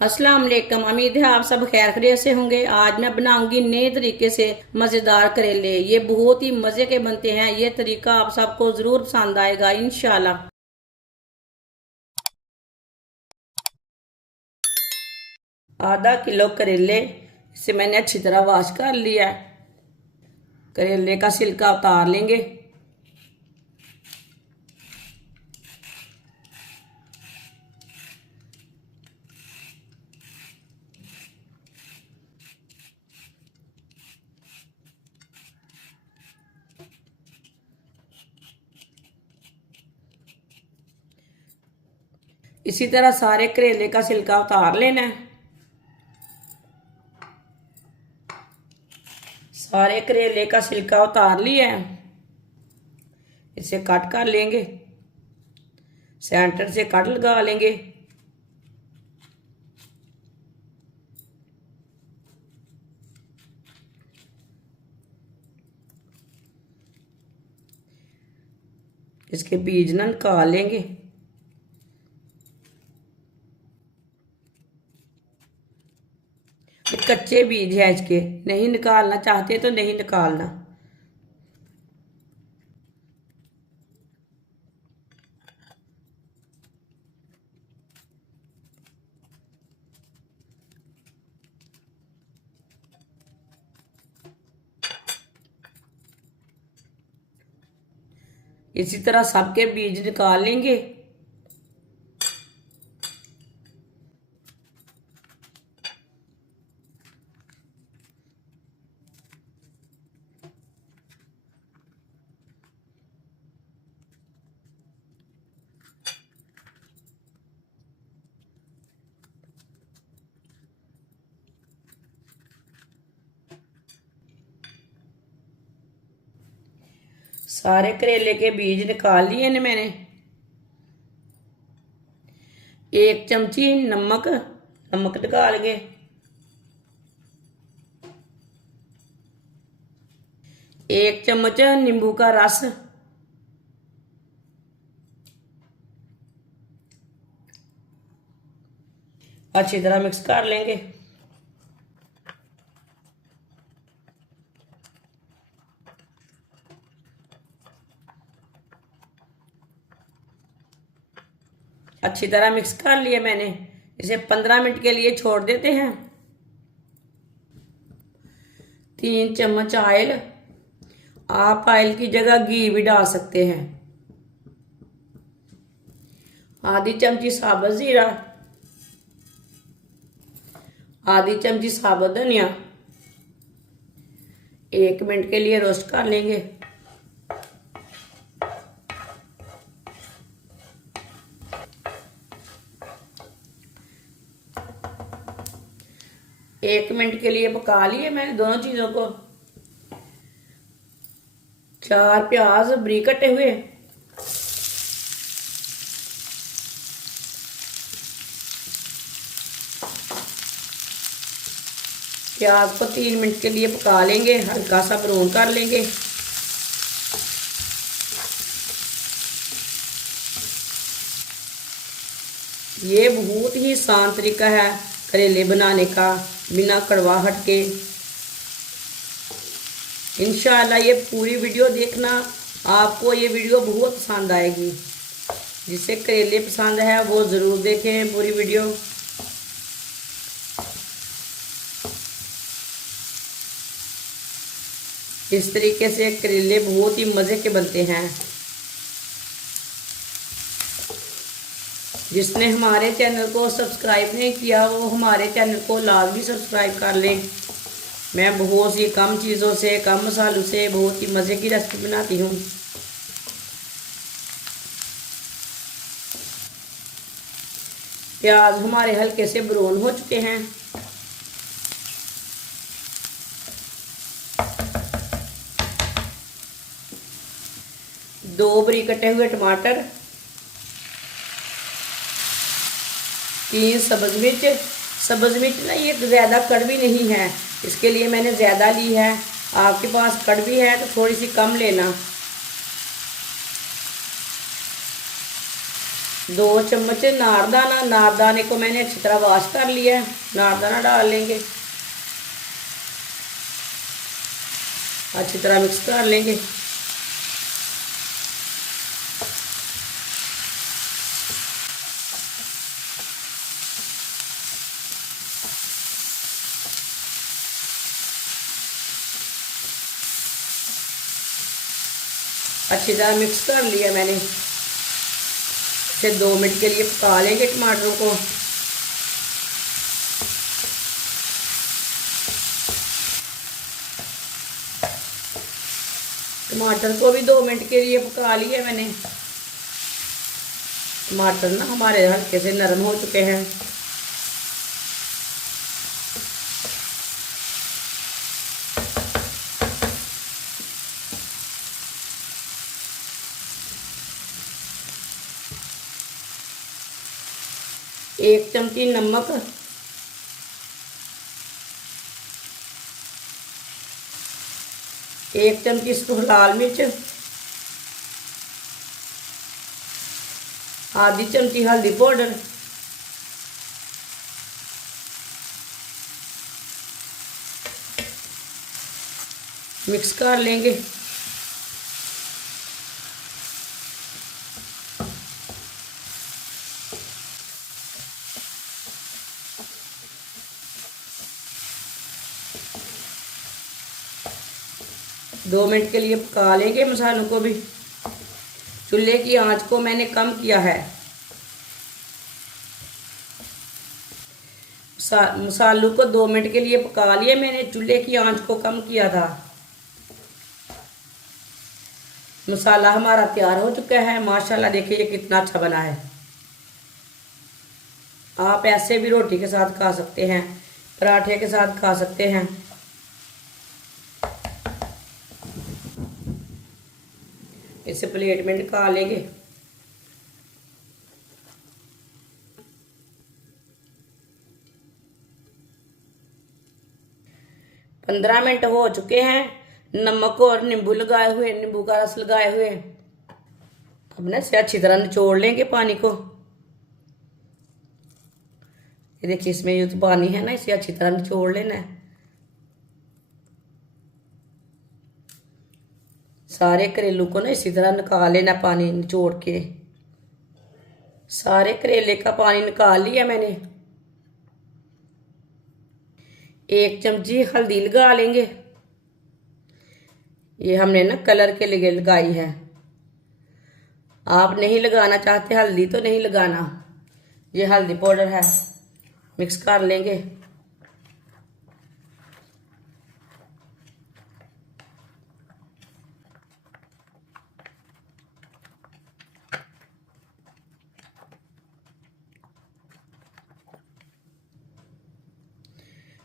अस्सलाम वालेकुम। उम्मीद है आप सब खैर खैरियत से होंगे। आज मैं बनाऊंगी नए तरीके से मज़ेदार करेले। ये बहुत ही मज़े के बनते हैं। ये तरीका आप सबको ज़रूर पसंद आएगा इंशाल्लाह। आधा किलो करेले इसे मैंने अच्छी तरह वॉश कर लिया है। करेले का छिलका उतार लेंगे। इसी तरह सारे करेले का छिलका उतार लेना है। सारे करेले का छिलका उतार लिया है। इसे कट कर लेंगे। सेंटर से कट लगा लेंगे। इसके बीज ना निकाल लेंगे। कच्चे बीज है इसके, नहीं निकालना चाहते तो नहीं निकालना। इसी तरह सबके बीज निकाल लेंगे। सारे करेले के बीज निकाल लिए ने मैंने। एक चमची नमक नमक निकालेंगे। एक चम्मच नींबू का रस। अच्छी तरह मिक्स कर लेंगे। अच्छी तरह मिक्स कर लिया मैंने। इसे 15 मिनट के लिए छोड़ देते हैं। 3 चम्मच ऑयल। आप ऑयल की जगह घी भी डाल सकते हैं। आधी चमची साबुत जीरा। आधी चमची साबुत धनिया। 1 मिनट के लिए रोस्ट कर लेंगे। एक मिनट के लिए पका लिए मैंने दोनों चीजों को। 4 प्याज बारीक कटे हुए। प्याज को 3 मिनट के लिए पका लेंगे, हल्का सा ब्राउन कर लेंगे। ये बहुत ही आसान तरीका है करेले बनाने का, बिना कड़वाहट के। इंशाल्लाह ये पूरी वीडियो देखना, आपको ये वीडियो बहुत पसंद आएगी। जिसे करेले पसंद है वो ज़रूर देखें पूरी वीडियो। इस तरीके से करेले बहुत ही मज़े के बनते हैं। जिसने हमारे चैनल को सब्सक्राइब नहीं किया वो हमारे चैनल को लाजमी सब्सक्राइब कर लें। मैं बहुत ही कम चीज़ों से, कम मसालों से बहुत ही मज़े की रेसिपी बनाती हूँ। प्याज हमारे हल्के से ब्राउन हो चुके हैं। दो बारीक कटे हुए टमाटर। 3 सब्ज मिर्च। सब्ज मिर्च ना ये ज़्यादा कड़वी नहीं है, इसके लिए मैंने ज़्यादा ली है। आपके पास कड़वी है तो थोड़ी सी कम लेना। 2 चम्मच नारदाना। नारदाने को मैंने अच्छी तरह वॉश कर लिया है। नारदाना डाल लेंगे, अच्छी तरह मिक्स कर लेंगे। अच्छी तरह मिक्स कर लिया मैंने। इसे 2 मिनट के लिए पका लेंगे टमाटरों को। टमाटर को भी 2 मिनट के लिए पका लिया मैंने। टमाटर ना हमारे हल्के से नरम हो चुके हैं। एक चमची नमक, 1 चमची लाल मिर्च, आधी चमची हल्दी पाउडर, मिक्स कर लेंगे। दो मिनट के लिए पका लेंगे मसालों को भी। चूल्हे की आंच को मैंने कम किया है। मसालों को 2 मिनट के लिए पका लिए मैंने, चूल्हे की आंच को कम किया था। मसाला हमारा तैयार हो चुका है। माशाल्लाह देखिए ये कितना अच्छा बना है। आप ऐसे भी रोटी के साथ खा सकते हैं, पराठे के साथ खा सकते हैं। इसे प्लेट में निकाल लेंगे। पंद्रह मिनट हो चुके हैं नमक और नींबू लगाए हुए, नींबू का रस लगाए हुए। अब ना इसे अच्छी तरह निचोड़ लेंगे पानी को। ये देखिए इसमें ये तो पानी है ना, इसे अच्छी तरह निचोड़ लेना है। सारे करेलों को ना इसी तरह निकाल लेना पानी निचोड़ के। सारे करेले का पानी निकाल लिया मैंने। 1 चमची हल्दी लगा लेंगे। ये हमने ना कलर के लिए लगाई है। आप नहीं लगाना चाहते हल्दी तो नहीं लगाना। ये हल्दी पाउडर है, मिक्स कर लेंगे।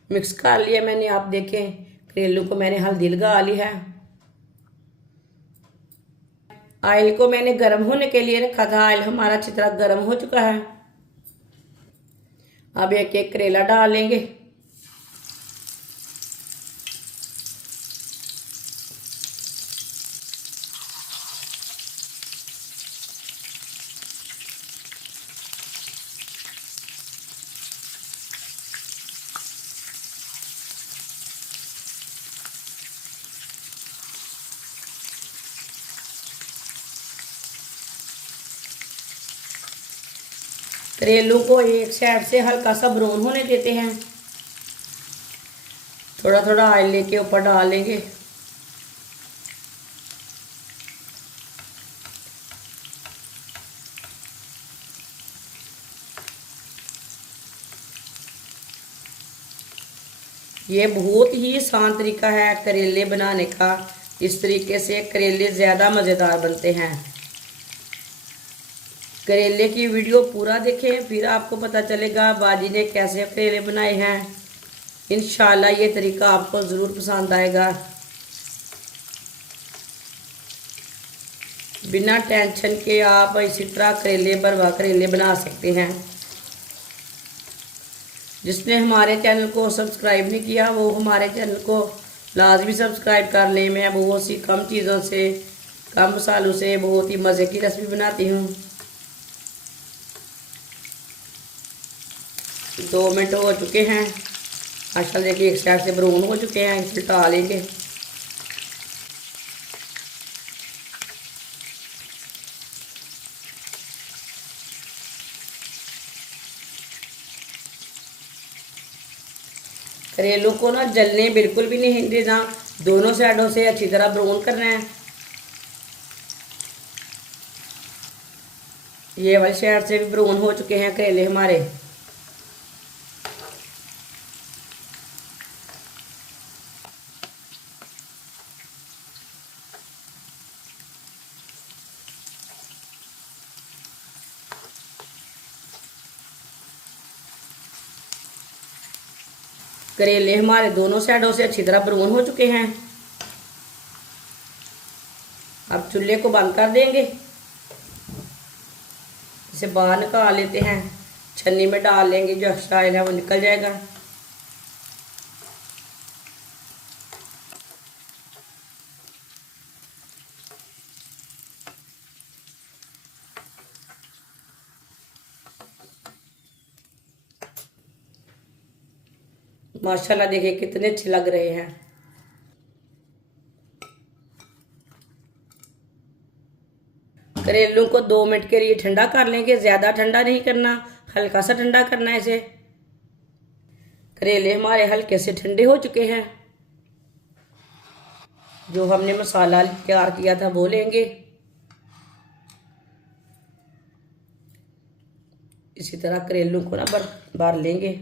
मिक्स कर लिया मैंने। आप देखें करेलों को मैंने हल्दी लगा ली है। ऑयल को मैंने गर्म होने के लिए रखा था। ऑयल हमारा अच्छी तरह गर्म हो चुका है। अब एक एक करेला डाल लेंगे। करेलों को एक साइड से हल्का सा ब्राउन होने देते हैं। थोड़ा थोड़ा ऑयल लेके ऊपर डाल लेंगे। ये बहुत ही आसान तरीका है करेले बनाने का। इस तरीके से करेले ज़्यादा मज़ेदार बनते हैं। करेले की वीडियो पूरा देखें, फिर आपको पता चलेगा बाजी ने कैसे करेले बनाए हैं। इंशाल्लाह ये तरीका आपको ज़रूर पसंद आएगा। बिना टेंशन के आप इसी तरह करेले भरवा करेले बना सकते हैं। जिसने हमारे चैनल को सब्सक्राइब नहीं किया वो हमारे चैनल को लाजमी सब्सक्राइब कर लें। मैं बहुत सी कम चीज़ों से, कम मसालों से बहुत ही मज़े की रेसिपी बनाती हूँ। 2 मिनट हो चुके हैं। आजकल देखिए एक साइड से ब्राउन हो चुके हैं, इसे उल्टा लेंगे। करेलों को ना जलने बिल्कुल भी नहीं देना, दोनों साइडों से अच्छी तरह ब्राउन करना है। ये वाली साइड से भी ब्राउन हो चुके हैं करेले हमारे। करेले हमारे दोनों साइडों से अच्छी तरह ब्राउन हो चुके हैं। अब चूल्हे को बंद कर देंगे, इसे बाहर निकाल लेते हैं, छन्नी में डाल लेंगे, जो एक्स्ट्रा ऑयल है वो निकल जाएगा। माशाल्लाह देखिए कितने अच्छे लग रहे हैं। करेलों को 2 मिनट के लिए ठंडा कर लेंगे, ज्यादा ठंडा नहीं करना, हल्का सा ठंडा करना है इसे। करेले हमारे हल्के से ठंडे हो चुके हैं। जो हमने मसाला तैयार किया था वो लेंगे, इसी तरह करेलों को ना भर लेंगे।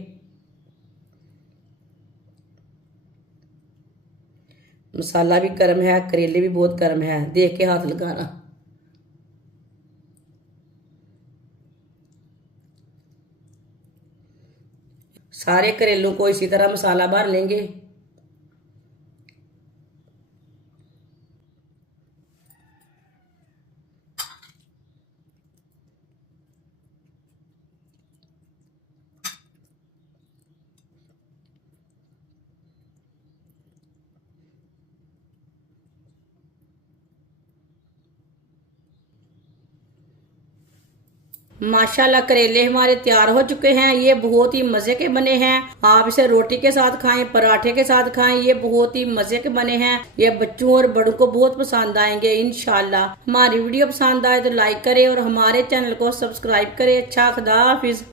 मसाला भी गर्म है, करेले भी बहुत गर्म है, देख के हाथ लगाना। सारे करेलों को इसी तरह मसाला भर लेंगे। माशाल्लाह करेले हमारे तैयार हो चुके हैं। ये बहुत ही मज़े के बने हैं। आप इसे रोटी के साथ खाएं, पराठे के साथ खाएं, ये बहुत ही मज़े के बने हैं। ये बच्चों और बड़ों को बहुत पसंद आएंगे इंशाल्लाह। हमारी वीडियो पसंद आए तो लाइक करें और हमारे चैनल को सब्सक्राइब करें। अच्छा, खुदा हाफिज।